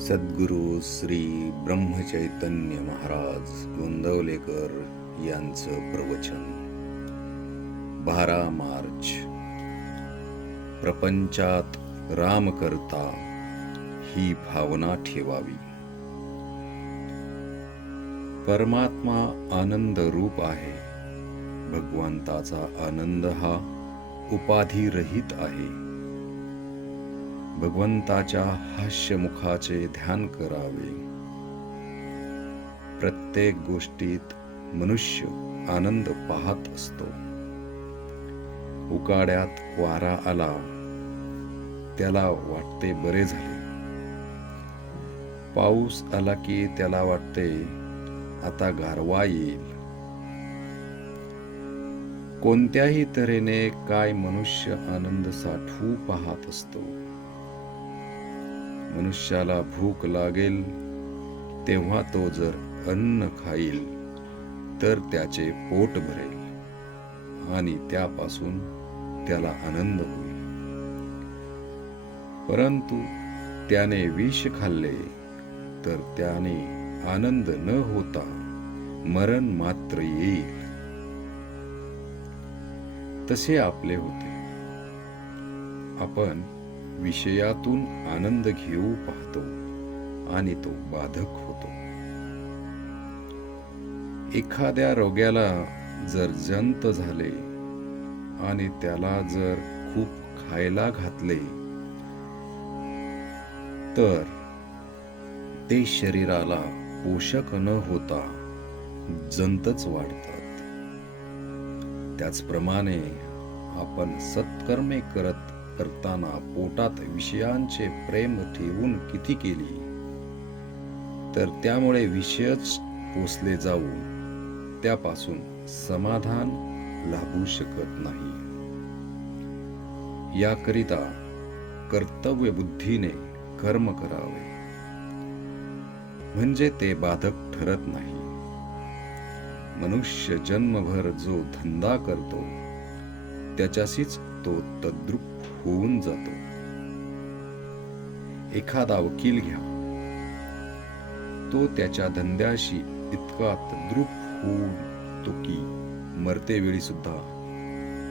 सद्गुरू श्री ब्रह्मचैतन्य महाराज गोंदवलेकर यांचं प्रवचन 12 मार्च. प्रपंचात राम करता ही भावना ठेवावी. परमात्मा आनंद रूप आहे. भगवंताचा आनंद हा उपाधिरहित आहे. भगवंताच्या हास्यमुखाचे ध्यान करावे. प्रत्येक गोष्टीत मनुष्य आनंद पाहत असतो. उकाड्यात वारा आला, त्याला वाटते बरे झाले. पाऊस आला की त्याला वाटते आता गारवा येईल. कोणत्याही तऱ्हेने काय मनुष्य आनंद साठवू पाहत असतो. मनुष्याला भूक लागेल तेव्हा तो जर अन्न खाईल तर त्याचे पोट भरेल आणि त्यापासून त्याला आनंद होईल. परंतु त्याने विष खाल्ले तर त्याने आनंद न होता मरण मात्र येईल. तसे आपले होते. आपण विषयातून आनंद घेऊ पाहतो आणि तो बाधक होतो. एखाद्या रोग्याला जर जंत झाले आणि त्याला जर खूप खायला घातले तर ते शरीराला पोषक न होता जंतच वाढतात. त्याचप्रमाणे आपण सत्कर्मे करताना पोटात विषयांचे प्रेम ठेवून किती केली तर त्यामुळे विषयच पोसले जाऊन त्यापासून समाधान लाभू शकत नाही. याकरिता कर्तव्य बुद्धीने कर्म करावे, म्हणजे ते बाधक ठरत नाही. मनुष्य जन्मभर जो धंदा करतो त्याच्याशीच तो तद्रूप होऊन जातो. एखादा वकील घ्या, तो त्याच्या धंद्याशी इतका तद्रूप होतो की मरतेवेळी सुद्धा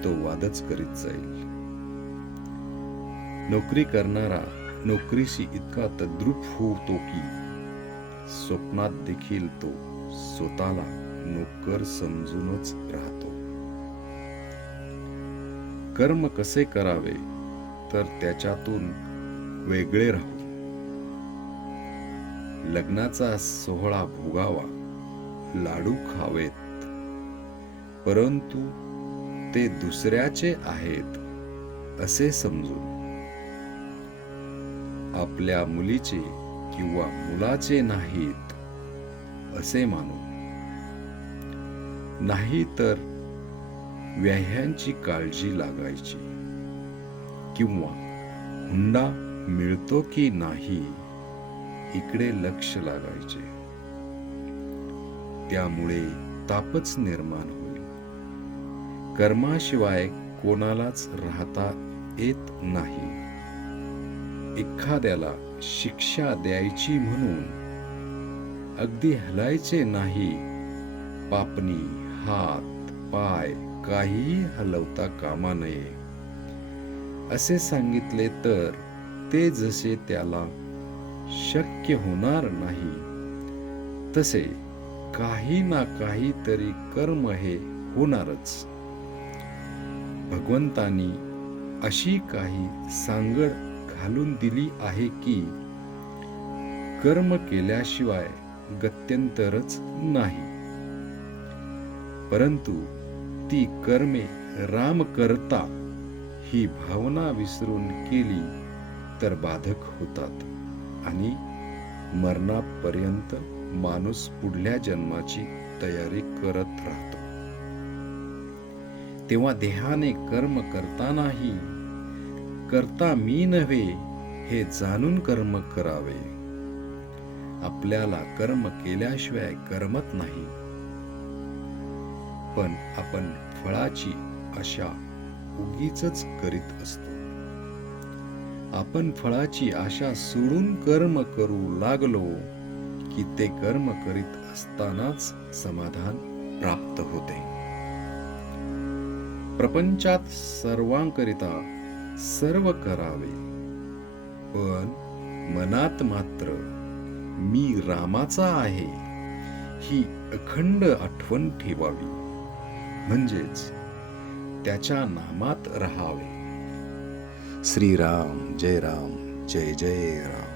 तो वादच करीत जाईल. नोकरी करणारा नोकरीशी इतका तद्रूप होतो की स्वप्नात देखील तो स्वतःला नोकर समजूनच राहतो. कर्म कसे करावे तर त्याच्यातून वेगळे राहू. लग्नाचा सोहळा भोगावा, लाडू खावेत, परंतु ते दुसऱ्याचे आहेत असे समजून. आपल्या मुलीचे किंवा मुलाचे नाहीत असे मानू. नाही तर व्याह्यांची काळजी लागायची किंवा हुंडा मिळतो की नाही इकडे लक्ष लागायचे. त्यामुळे तापच निर्माण होईल. कर्माशिवाय कोणालाच राहता येत नाही. एखाद्याला शिक्षा द्यायची म्हणून अगदी हलायचे नाही. पापणी हात पाय काहीही हलवता कामा नये असे सांगितले तर ते जसे त्याला शक्य होणार नाही तसे काही ना काही तरी कर्म हे होणारच. भगवंतानी अशी काही सांगड घालून दिली आहे की कर्म केल्याशिवाय गत्यंतरच नाही. परंतु ती कर्मे राम करता ही भावना विसरून केली तर बाधक होतात आणि मरणापर्यंत माणूस पुढल्या जन्माची तयारी करत राहतो. तेव्हा देहाने कर्म करतानाही करता मी नव्हे हे जाणून कर्म करावे. आपल्याला कर्म केल्याशिवाय करमत नाही, पण आपण फळाची आशा उगीचच करीत असतो. आपण फळाची आशा सोडून कर्म करू लागलो की ते कर्म करीत असतानाच समाधान प्राप्त होते. प्रपंचात सर्वांकरिता सर्व करावे, पण मनात मात्र मी रामाचा आहे ही अखंड आठवण ठेवावी, म्हणजेच त्याच्या नामात राहावे. श्रीराम जय राम, जय जय राम.